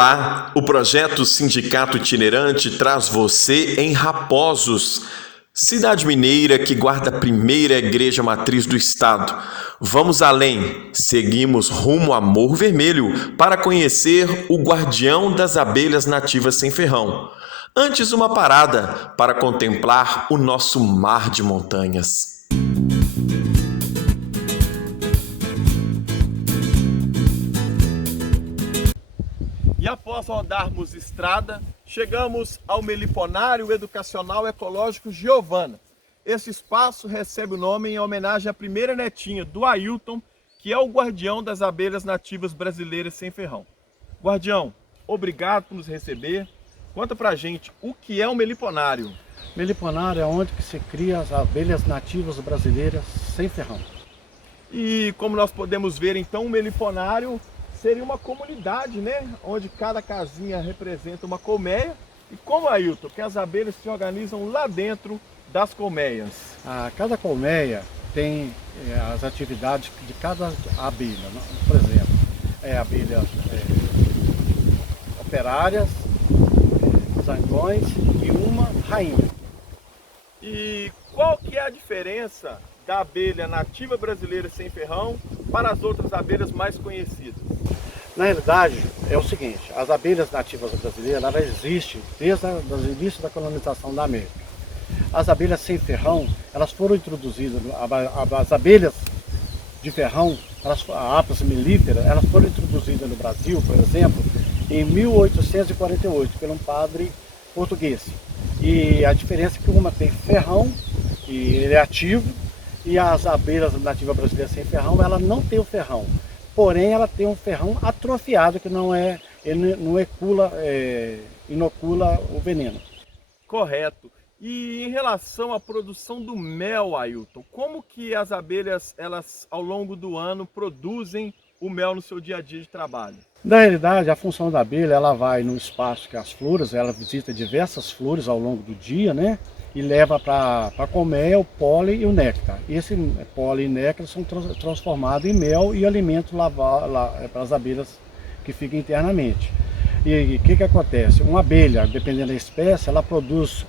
Olá, o projeto Sindicato Itinerante traz você em Raposos, cidade mineira que guarda a primeira igreja matriz do estado. Vamos além, seguimos rumo a Morro Vermelho para conhecer o guardião das abelhas nativas sem ferrão. Antes, uma parada para contemplar o nosso mar de montanhas. E após rodarmos estrada, chegamos ao Meliponário Educacional Ecológico Giovana. Esse espaço recebe o nome em homenagem à primeira netinha do Ailton, que é o guardião das abelhas nativas brasileiras sem ferrão. Guardião, obrigado por nos receber. Conta pra gente o que é o Meliponário. Meliponário é onde que se cria as abelhas nativas brasileiras sem ferrão. E como nós podemos ver, então, o Meliponário seria uma comunidade, né? Onde cada casinha representa uma colmeia. E como, Ailton, que as abelhas se organizam lá dentro das colmeias? Cada colmeia tem as atividades de cada abelha, né? Por exemplo, abelhas operárias, zangões e uma rainha. E qual que é a diferença da abelha nativa brasileira sem ferrão para as outras abelhas mais conhecidas? Na realidade, é o seguinte, as abelhas nativas brasileiras, elas existem desde o início da colonização da América. As abelhas sem ferrão, elas foram introduzidas, as abelhas de ferrão, a Apis mellifera, elas foram introduzidas no Brasil, por exemplo, em 1848, por um padre português. E a diferença é que uma tem ferrão, e ele é ativo, e as abelhas nativas brasileiras sem ferrão, ela não tem o ferrão. Porém, ela tem um ferrão atrofiado, que ele não inocula o veneno. Correto. E em relação à produção do mel, Ailton, como que as abelhas, elas ao longo do ano produzem o mel no seu dia a dia de trabalho? Na realidade, a função da abelha, ela vai no espaço que as flores, ela visita diversas flores ao longo do dia, né? E leva para a colmeia o pólen e o néctar. Esse pólen e néctar são transformados em mel e alimento para as abelhas que ficam internamente. E o que acontece? Uma abelha, dependendo da espécie, ela produz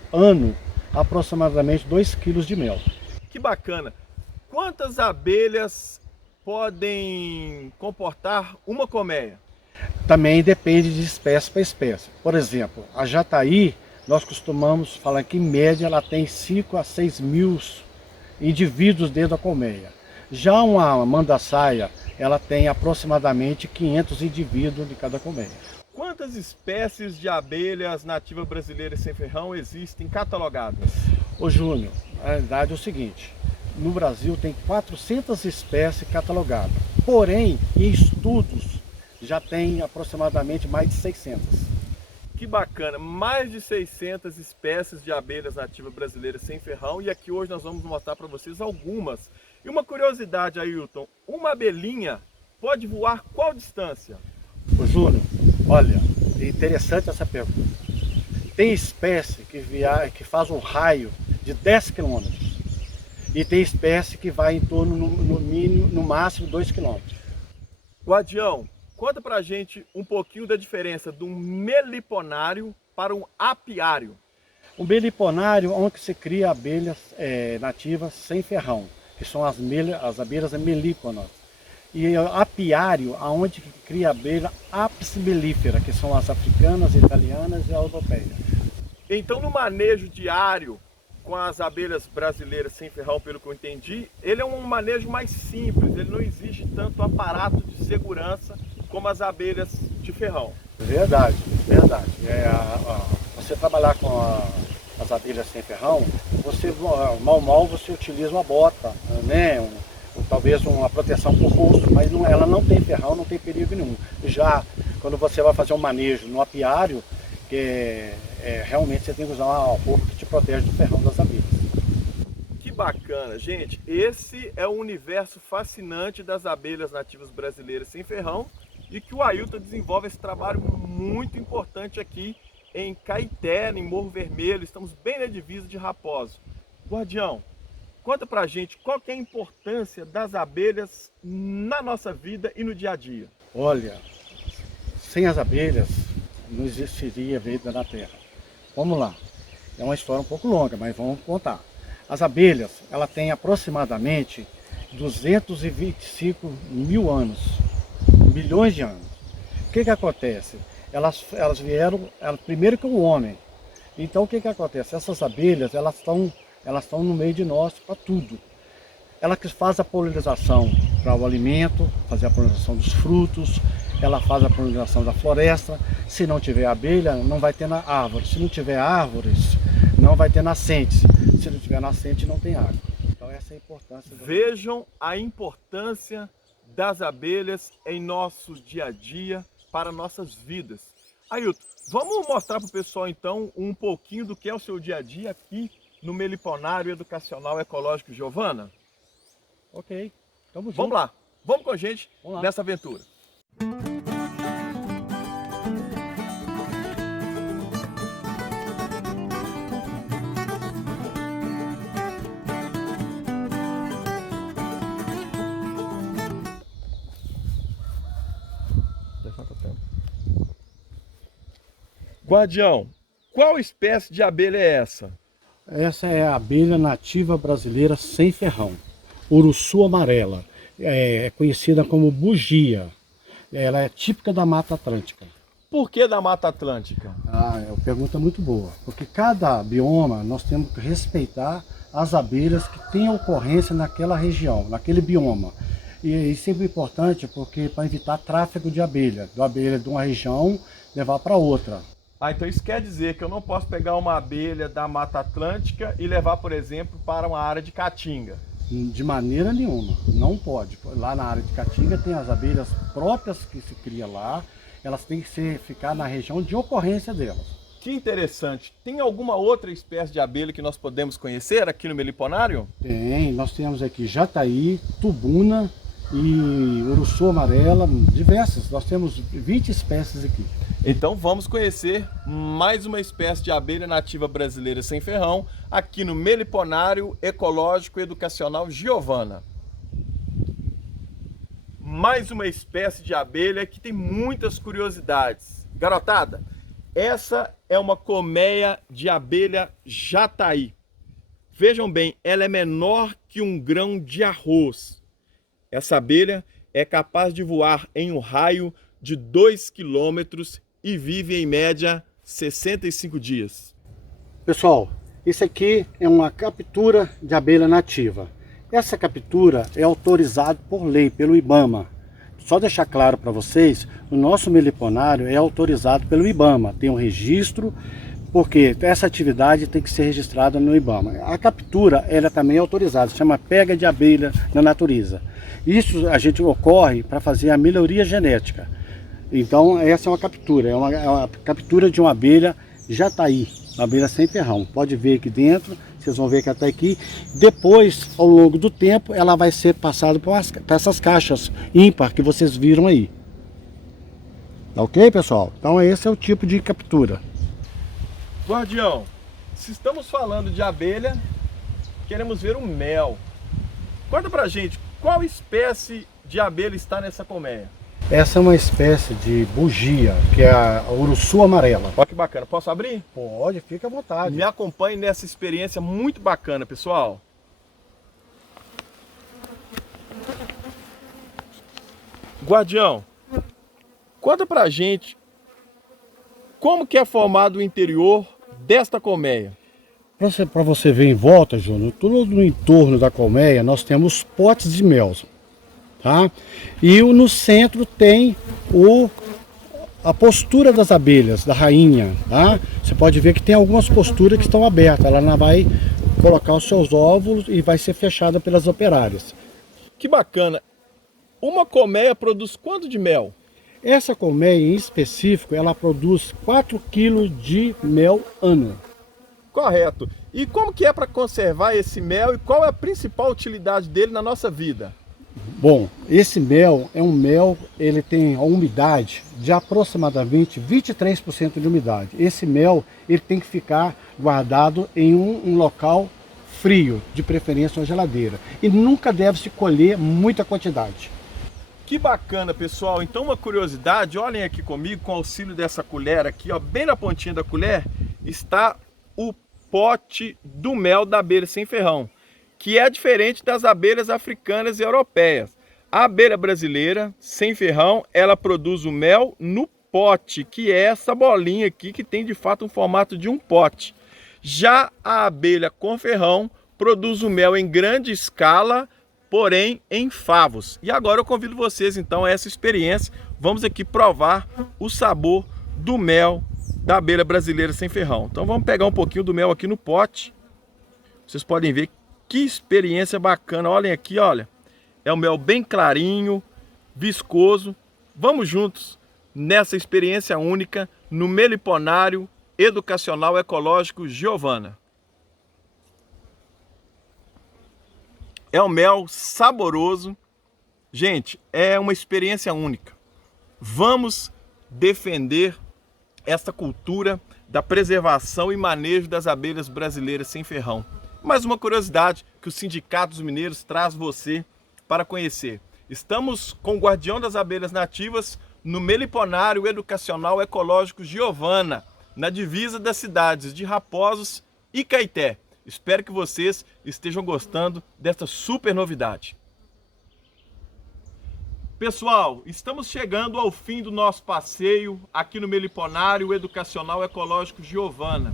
aproximadamente 2 kg de mel. Que bacana! Quantas abelhas podem comportar uma colmeia? Também depende de espécie para espécie. Por exemplo, a jataí, nós costumamos falar que em média ela tem 5 a 6 mil indivíduos dentro da colmeia. Já uma mandaçaia, ela tem aproximadamente 500 indivíduos de cada colmeia. Quantas espécies de abelhas nativas brasileiras sem ferrão existem catalogadas? Ô Júnior, a verdade é o seguinte, no Brasil tem 400 espécies catalogadas, porém em estudos já tem aproximadamente mais de 600. Que bacana, mais de 600 espécies de abelhas nativas brasileiras sem ferrão, e aqui hoje nós vamos mostrar para vocês algumas. E uma curiosidade, Ailton, uma abelhinha pode voar qual distância? Ô Júnior, olha, é interessante essa pergunta. Tem espécie que faz um raio de 10 km e tem espécie que vai em torno, no máximo, 2 km. Guardião, conta pra gente um pouquinho da diferença de um meliponário para um apiário. O meliponário é onde se cria abelhas nativas sem ferrão, que são as abelhas melíponas. E o apiário, onde cria abelha Apis mellifera, que são as africanas, italianas e europeias. Então, no manejo diário com as abelhas brasileiras sem ferrão, pelo que eu entendi, ele é um manejo mais simples, ele não exige tanto aparato de segurança como as abelhas de ferrão. Verdade, verdade. Você trabalhar com as abelhas sem ferrão, mal você utiliza uma bota, né? Talvez uma proteção para o rosto, mas ela não tem ferrão, não tem perigo nenhum. Já quando você vai fazer um manejo no apiário, realmente você tem que usar uma roupa que te protege do ferrão das abelhas. Que bacana, gente! Esse é o universo fascinante das abelhas nativas brasileiras sem ferrão, e que o Ailton desenvolve esse trabalho muito importante aqui em Caeté, em Morro Vermelho. Estamos bem na divisa de Raposo. Guardião, conta pra gente qual que é a importância das abelhas na nossa vida e no dia a dia. Olha, sem as abelhas, não existiria vida na Terra. Vamos lá. É uma história um pouco longa, mas vamos contar. As abelhas, ela tem aproximadamente 225 mil anos, milhões de anos. O que acontece? Elas vieram primeiro que o homem. Então o que acontece? Essas abelhas, elas estão no meio de nós para tudo. Ela que faz a polinização para o alimento, fazer a polinização dos frutos, ela faz a polinização da floresta. Se não tiver abelha, não vai ter árvore. Se não tiver árvores, não vai ter nascentes. Se não tiver nascente, não tem água. Então essa é a importância. Vejam a importância das abelhas em nosso dia a dia, para nossas vidas. Ailton, vamos mostrar para o pessoal então um pouquinho do que é o seu dia a dia aqui no Meliponário Educacional Ecológico Giovana? Ok, tamo junto. Vamos lá, vamos com a gente nessa aventura. Guardião, qual espécie de abelha é essa? Essa é a abelha nativa brasileira sem ferrão, uruçu amarela, é conhecida como bugia. Ela é típica da Mata Atlântica. Por que da Mata Atlântica? É uma pergunta muito boa, porque cada bioma nós temos que respeitar as abelhas que têm ocorrência naquela região, naquele bioma. E isso é importante porque para evitar tráfego de abelha de uma região levar para outra. Então isso quer dizer que eu não posso pegar uma abelha da Mata Atlântica e levar, por exemplo, para uma área de Caatinga? De maneira nenhuma, não pode. Lá na área de Caatinga tem as abelhas próprias que se cria lá, elas têm que ficar na região de ocorrência delas. Que interessante. Tem alguma outra espécie de abelha que nós podemos conhecer aqui no Meliponário? Tem, nós temos aqui jataí, tubuna e uruçu amarela, diversas. Nós temos 20 espécies aqui. Então vamos conhecer mais uma espécie de abelha nativa brasileira sem ferrão aqui no Meliponário Ecológico Educacional Giovana. Mais uma espécie de abelha que tem muitas curiosidades. Garotada, essa é uma colmeia de abelha jataí. Vejam bem, ela é menor que um grão de arroz. Essa abelha é capaz de voar em um raio de 2 quilômetros e vive em média 65 dias. Pessoal, isso aqui é uma captura de abelha nativa. Essa captura é autorizada por lei, pelo IBAMA. Só deixar claro para vocês, o nosso meliponário é autorizado pelo IBAMA, tem um registro, porque essa atividade tem que ser registrada no IBAMA. A captura, ela também é autorizada, se chama pega de abelha na natureza. Isso a gente ocorre para fazer a melhoria genética. Então essa é uma captura de uma abelha jataí, uma abelha sem ferrão. Pode ver aqui dentro, vocês vão ver que até aqui. Depois, ao longo do tempo, ela vai ser passada para essas caixas ímpar que vocês viram aí. Tá ok, pessoal? Então esse é o tipo de captura. Guardião, se estamos falando de abelha, queremos ver o mel. Conta pra gente, qual espécie de abelha está nessa colmeia? Essa é uma espécie de bugia, que é a uruçu amarela. Olha que bacana, posso abrir? Pode, fica à vontade. Me acompanhe nessa experiência muito bacana, pessoal. Guardião, conta pra gente como que é formado o interior desta colmeia. Para você ver em volta, Júnior, tudo no entorno da colmeia nós temos potes de mel, tá? E no centro tem a postura das abelhas, da rainha, tá? Você pode ver que tem algumas posturas que estão abertas, ela não vai colocar os seus óvulos e vai ser fechada pelas operárias. Que bacana! Uma colmeia produz quanto de mel? Essa colmeia em específico, ela produz 4 kg de mel ano. Correto. E como que é para conservar esse mel e qual é a principal utilidade dele na nossa vida? Bom, esse mel é um mel, ele tem a umidade de aproximadamente 23% de umidade. Esse mel, ele tem que ficar guardado em um local frio, de preferência uma geladeira. E nunca deve se colher muita quantidade. Que bacana, pessoal. Então, uma curiosidade, olhem aqui comigo, com o auxílio dessa colher aqui, ó, bem na pontinha da colher, está o pote do mel da abelha sem ferrão, que é diferente das abelhas africanas e europeias. A abelha brasileira, sem ferrão, ela produz o mel no pote, que é essa bolinha aqui, que tem de fato um formato de um pote. Já a abelha com ferrão produz o mel em grande escala, porém em favos. E agora eu convido vocês então a essa experiência. Vamos aqui provar o sabor do mel da abelha brasileira sem ferrão. Então vamos pegar um pouquinho do mel aqui no pote. Vocês podem ver que experiência bacana. Olhem aqui, olha. É um mel bem clarinho, viscoso. Vamos juntos nessa experiência única no Meliponário Educacional Ecológico Giovana. É um mel saboroso. Gente, é uma experiência única. Vamos defender essa cultura da preservação e manejo das abelhas brasileiras sem ferrão. Mais uma curiosidade que o Sindicato dos Mineiros traz você para conhecer. Estamos com o Guardião das Abelhas Nativas no Meliponário Educacional Ecológico Giovana, na divisa das cidades de Raposos e Caeté. Espero que vocês estejam gostando dessa super novidade. Pessoal, estamos chegando ao fim do nosso passeio aqui no Meliponário Educacional Ecológico Giovana.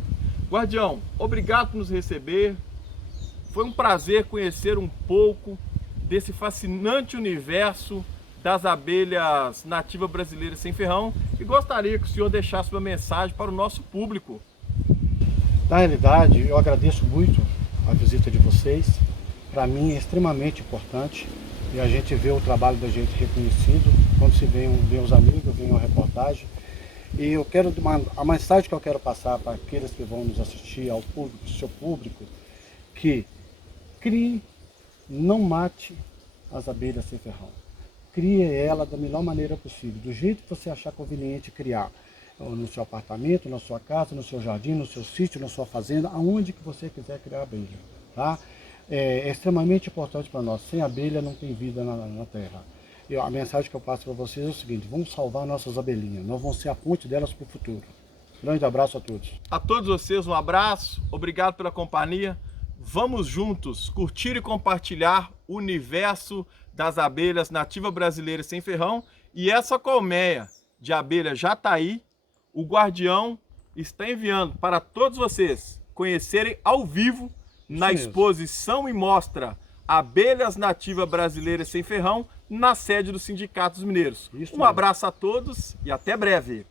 Guardião, obrigado por nos receber. Foi um prazer conhecer um pouco desse fascinante universo das abelhas nativas brasileiras sem ferrão e gostaria que o senhor deixasse uma mensagem para o nosso público. Na realidade, eu agradeço muito a visita de vocês. Para mim é extremamente importante e a gente vê o trabalho da gente reconhecido quando se vê os amigos, vem uma reportagem. E eu quero a mensagem que eu quero passar para aqueles que vão nos assistir, ao público, seu público, que crie, não mate as abelhas sem ferrão. Crie ela da melhor maneira possível, do jeito que você achar conveniente criar. No seu apartamento, na sua casa, no seu jardim, no seu sítio, na sua fazenda, aonde que você quiser criar abelha. Tá? É extremamente importante para nós. Sem abelha não tem vida na terra. E a mensagem que eu passo para vocês é o seguinte: vamos salvar nossas abelhinhas. Nós vamos ser a ponte delas para o futuro. Grande abraço a todos. A todos vocês um abraço, obrigado pela companhia. Vamos juntos curtir e compartilhar o universo das abelhas nativas brasileiras sem ferrão. E essa colmeia de abelha jataí, o Guardião está enviando para todos vocês conhecerem ao vivo na exposição e mostra Abelhas Nativas Brasileiras Sem Ferrão na sede do Sindicato dos Mineiros. Um abraço a todos e até breve.